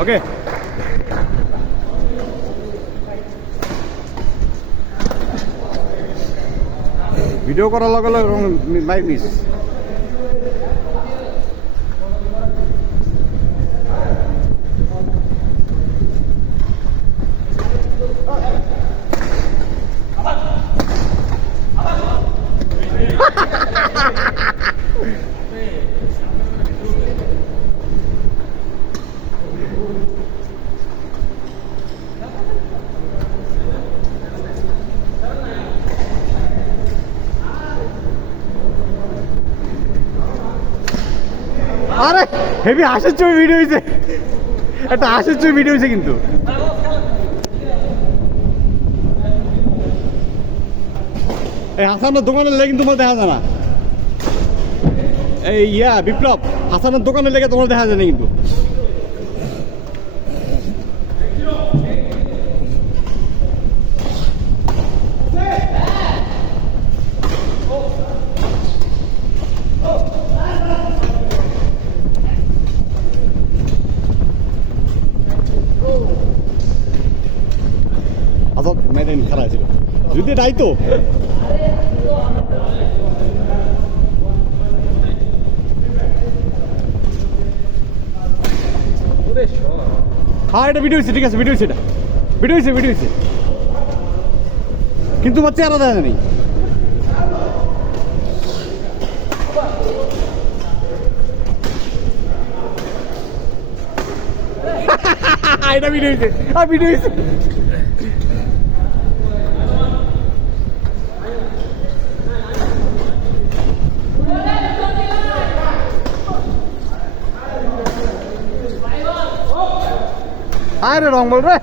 ওকে video করার লগে লগে মাইক মিস আরে হেভি হাসির ছবি ভিডিও হয়েছে একটা হাসির ছবি ভিডিও হয়েছে কিন্তু এই হাসানের দোকানের লেগে কিন্তু তোমার দেখা যায় না এই বিপ্লব হাসানের দোকানের লেগে তোমার দেখা যায় না কিন্তু আচ্ছা মেয়েটা খেলা ছিল যদি এটাই তো হ্যাঁ এটা ভিডিও হয়েছে ঠিক আছে ভিডিও হয়েছে এটা ভিডিও হয়েছে কিন্তু আমার চেহারা দেখা নেই এটা ভিডিও হয়েছে ভিডিও হয়েছে আরে রং বল রে